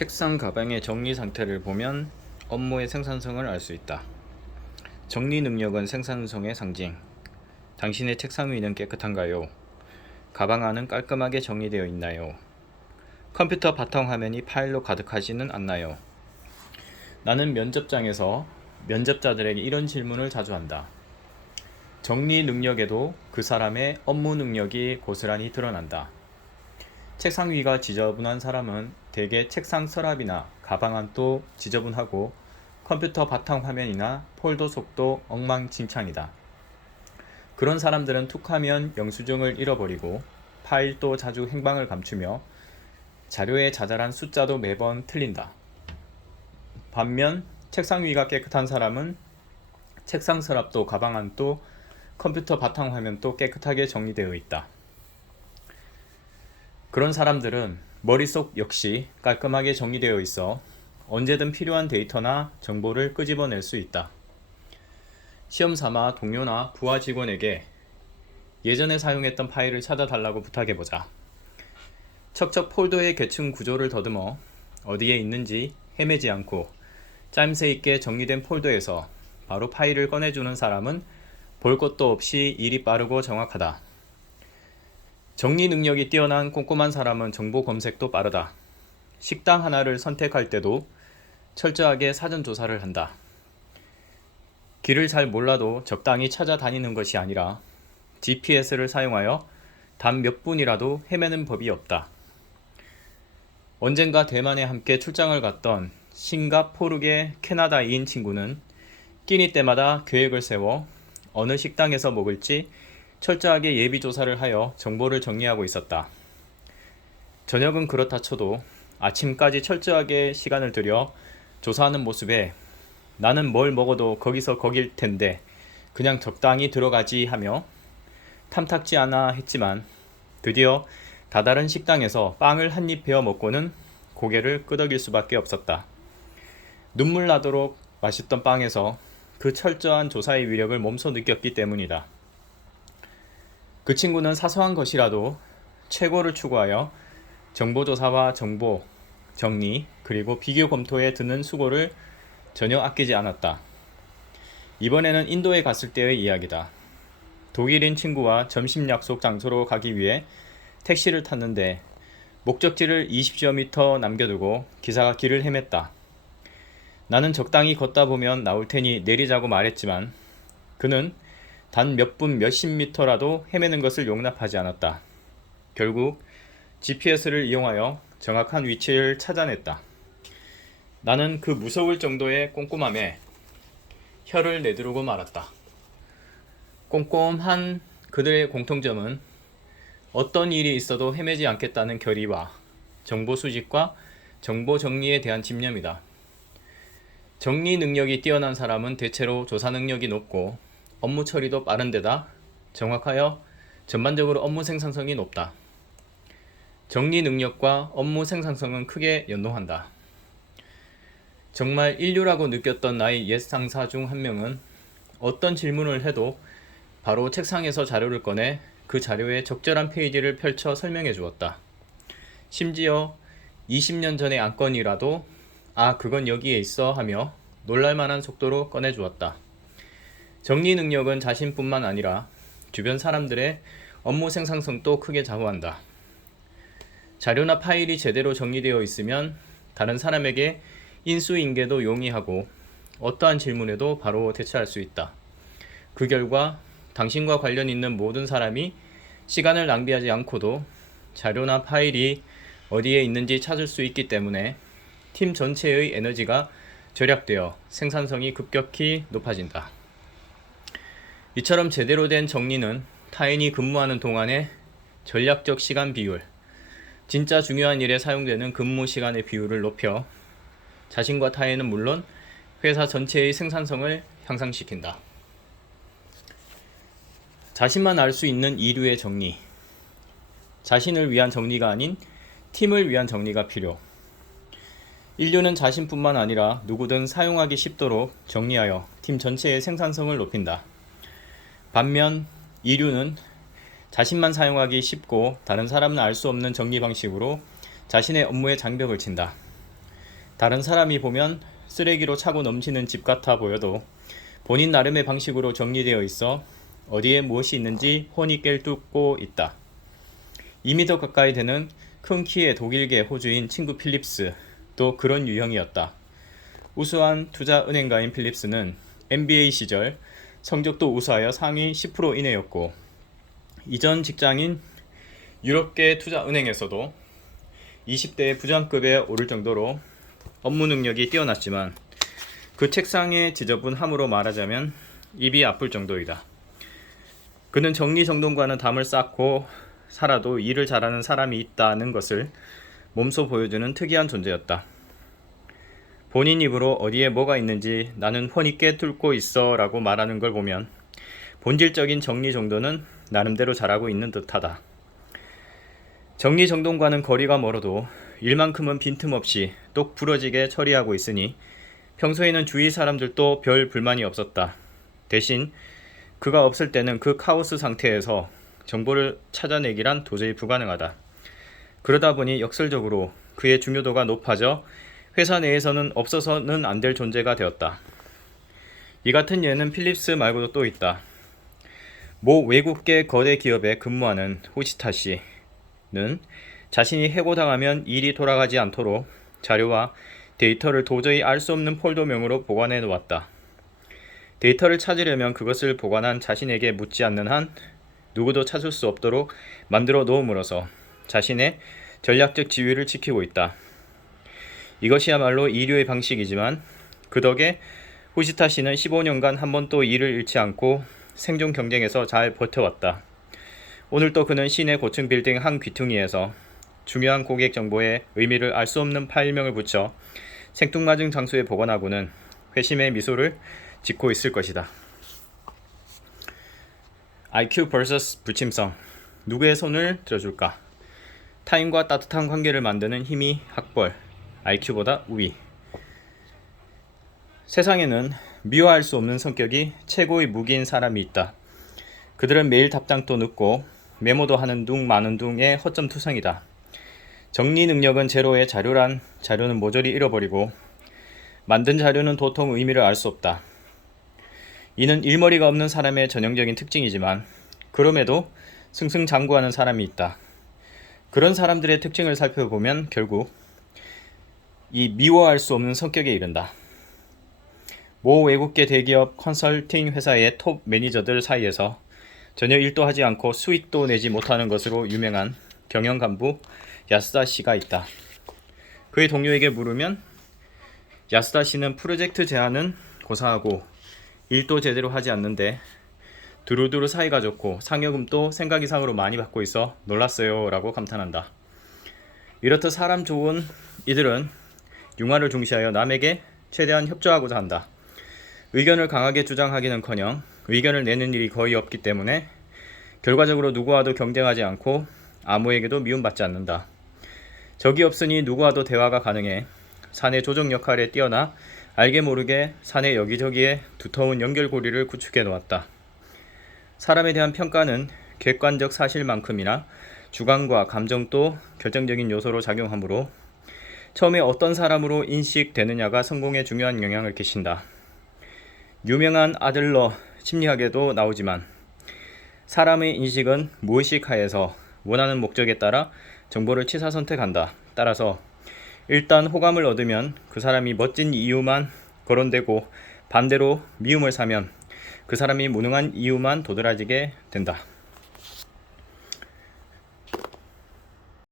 책상 가방의 정리 상태를 보면 업무의 생산성을 알 수 있다. 정리 능력은 생산성의 상징. 당신의 책상 위는 깨끗한가요? 가방 안은 깔끔하게 정리되어 있나요? 컴퓨터 바탕 화면이 파일로 가득하지는 않나요? 나는 면접장에서 면접자들에게 이런 질문을 자주 한다. 정리 능력에도 그 사람의 업무 능력이 고스란히 드러난다. 책상 위가 지저분한 사람은 대개 책상 서랍이나 가방 안도 지저분하고 컴퓨터 바탕 화면이나 폴더 속도 엉망진창이다. 그런 사람들은 툭하면 영수증을 잃어버리고 파일도 자주 행방을 감추며 자료에 자잘한 숫자도 매번 틀린다. 반면 책상 위가 깨끗한 사람은 책상 서랍도 가방 안도 컴퓨터 바탕 화면도 깨끗하게 정리되어 있다. 그런 사람들은 머릿속 역시 깔끔하게 정리되어 있어 언제든 필요한 데이터나 정보를 끄집어낼 수 있다. 시험 삼아 동료나 부하 직원에게 예전에 사용했던 파일을 찾아달라고 부탁해보자. 척척 폴더의 계층 구조를 더듬어 어디에 있는지 헤매지 않고 짜임새 있게 정리된 폴더에서 바로 파일을 꺼내주는 사람은 볼 것도 없이 일이 빠르고 정확하다. 정리 능력이 뛰어난 꼼꼼한 사람은 정보 검색도 빠르다. 식당 하나를 선택할 때도 철저하게 사전 조사를 한다. 길을 잘 몰라도 적당히 찾아다니는 것이 아니라 GPS를 사용하여 단 몇 분이라도 헤매는 법이 없다. 언젠가 대만에 함께 출장을 갔던 싱가포르계 캐나다인 친구는 끼니 때마다 계획을 세워 어느 식당에서 먹을지 철저하게 예비조사를 하여 정보를 정리하고 있었다. 저녁은 그렇다 쳐도 아침까지 철저하게 시간을 들여 조사하는 모습에 나는 뭘 먹어도 거기서 거길 텐데 그냥 적당히 들어가지 하며 탐탁지 않아 했지만 드디어 다다른 식당에서 빵을 한 입 베어 먹고는 고개를 끄덕일 수밖에 없었다. 눈물 나도록 맛있던 빵에서 그 철저한 조사의 위력을 몸소 느꼈기 때문이다. 그 친구는 사소한 것이라도 최고를 추구하여 정보조사와 정보, 정리, 그리고 비교 검토에 드는 수고를 전혀 아끼지 않았다. 이번에는 인도에 갔을 때의 이야기다. 독일인 친구와 점심 약속 장소로 가기 위해 택시를 탔는데 목적지를 20km 남겨두고 기사가 길을 헤맸다. 나는 적당히 걷다 보면 나올 테니 내리자고 말했지만 그는 단 몇 분 몇십 미터라도 헤매는 것을 용납하지 않았다. 결국 GPS를 이용하여 정확한 위치를 찾아냈다. 나는 그 무서울 정도의 꼼꼼함에 혀를 내두르고 말았다. 꼼꼼한 그들의 공통점은 어떤 일이 있어도 헤매지 않겠다는 결의와 정보 수집과 정보 정리에 대한 집념이다. 정리 능력이 뛰어난 사람은 대체로 조사 능력이 높고 업무 처리도 빠른 데다 정확하여 전반적으로 업무 생산성이 높다. 정리 능력과 업무 생산성은 크게 연동한다. 정말 인류라고 느꼈던 나의 옛 상사 중 한 명은 어떤 질문을 해도 바로 책상에서 자료를 꺼내 그 자료에 적절한 페이지를 펼쳐 설명해 주었다. 심지어 20년 전의 안건이라도 그건 여기에 있어 하며 놀랄만한 속도로 꺼내 주었다. 정리 능력은 자신뿐만 아니라 주변 사람들의 업무 생산성도 크게 좌우한다. 자료나 파일이 제대로 정리되어 있으면 다른 사람에게 인수인계도 용이하고 어떠한 질문에도 바로 대처할 수 있다. 그 결과 당신과 관련 있는 모든 사람이 시간을 낭비하지 않고도 자료나 파일이 어디에 있는지 찾을 수 있기 때문에 팀 전체의 에너지가 절약되어 생산성이 급격히 높아진다. 이처럼 제대로 된 정리는 타인이 근무하는 동안의 전략적 시간 비율, 진짜 중요한 일에 사용되는 근무 시간의 비율을 높여 자신과 타인은 물론 회사 전체의 생산성을 향상시킨다. 자신만 알 수 있는 이류의 정리. 자신을 위한 정리가 아닌 팀을 위한 정리가 필요. 인류는 자신뿐만 아니라 누구든 사용하기 쉽도록 정리하여 팀 전체의 생산성을 높인다. 반면 이류는 자신만 사용하기 쉽고 다른 사람은 알 수 없는 정리 방식으로 자신의 업무에 장벽을 친다. 다른 사람이 보면 쓰레기로 차고 넘치는 집 같아 보여도 본인 나름의 방식으로 정리되어 있어 어디에 무엇이 있는지 훤히 꿰뚫고 있다. 2m 가까이 되는 큰 키의 독일계 호주인 친구 필립스도 그런 유형이었다. 우수한 투자은행가인 필립스는 MBA 시절 성적도 우수하여 상위 10% 이내였고, 이전 직장인 유럽계 투자은행에서도 20대의 부장급에 오를 정도로 업무 능력이 뛰어났지만 그 책상의 지저분함으로 말하자면 입이 아플 정도이다. 그는 정리정돈과는 담을 쌓고 살아도 일을 잘하는 사람이 있다는 것을 몸소 보여주는 특이한 존재였다. 본인 입으로 어디에 뭐가 있는지 나는 훤히 꿰뚫고 있어 라고 말하는 걸 보면 본질적인 정리정돈은 나름대로 잘하고 있는 듯하다. 정리정돈과는 거리가 멀어도 일만큼은 빈틈없이 똑 부러지게 처리하고 있으니 평소에는 주위 사람들도 별 불만이 없었다. 대신 그가 없을 때는 그 카오스 상태에서 정보를 찾아내기란 도저히 불가능하다. 그러다 보니 역설적으로 그의 중요도가 높아져 회사 내에서는 없어서는 안 될 존재가 되었다. 이 같은 예는 필립스 말고도 또 있다. 모 외국계 거대 기업에 근무하는 후지타 씨는 자신이 해고당하면 일이 돌아가지 않도록 자료와 데이터를 도저히 알 수 없는 폴더명으로 보관해 놓았다. 데이터를 찾으려면 그것을 보관한 자신에게 묻지 않는 한 누구도 찾을 수 없도록 만들어 놓음으로써 자신의 전략적 지위를 지키고 있다. 이것이야말로 이류의 방식이지만 그 덕에 후시타 씨는 15년간 한 번도 일을 잃지 않고 생존 경쟁에서 잘 버텨왔다. 오늘도 그는 시내 고층 빌딩 한 귀퉁이에서 중요한 고객 정보의 의미를 알 수 없는 파일명을 붙여 생뚱맞은 장소에 보관하고는 회심의 미소를 짓고 있을 것이다. IQ vs 불침성. 누구의 손을 들어줄까? 타인과 따뜻한 관계를 만드는 힘이 학벌, IQ보다 우위. 세상에는 미워할 수 없는 성격이 최고의 무기인 사람이 있다. 그들은 매일 답장도 늦고 메모도 하는 둥 마는 둥의 허점투성이다. 정리 능력은 제로의 자료란 자료는 모조리 잃어버리고 만든 자료는 도통 의미를 알 수 없다. 이는 일머리가 없는 사람의 전형적인 특징이지만 그럼에도 승승장구하는 사람이 있다. 그런 사람들의 특징을 살펴보면 결국 이 미워할 수 없는 성격에 이른다. 모 외국계 대기업 컨설팅 회사의 톱 매니저들 사이에서 전혀 일도 하지 않고 수익도 내지 못하는 것으로 유명한 경영 간부 야스다 씨가 있다. 그의 동료에게 물으면 야스다 씨는 프로젝트 제안은 고사하고 일도 제대로 하지 않는데 두루두루 사이가 좋고 상여금도 생각 이상으로 많이 받고 있어 놀랐어요 라고 감탄한다. 이렇듯 사람 좋은 이들은 융화를 중시하여 남에게 최대한 협조하고자 한다. 의견을 강하게 주장하기는커녕 의견을 내는 일이 거의 없기 때문에 결과적으로 누구와도 경쟁하지 않고 아무에게도 미움받지 않는다. 적이 없으니 누구와도 대화가 가능해 사내 조정 역할에 뛰어나 알게 모르게 사내 여기저기에 두터운 연결고리를 구축해 놓았다. 사람에 대한 평가는 객관적 사실만큼이나 주관과 감정도 결정적인 요소로 작용하므로 처음에 어떤 사람으로 인식되느냐가 성공에 중요한 영향을 끼친다. 유명한 아들러 심리학에도 나오지만 사람의 인식은 무의식 하에서 원하는 목적에 따라 정보를 취사 선택한다. 따라서 일단 호감을 얻으면 그 사람이 멋진 이유만 거론되고 반대로 미움을 사면 그 사람이 무능한 이유만 도드라지게 된다.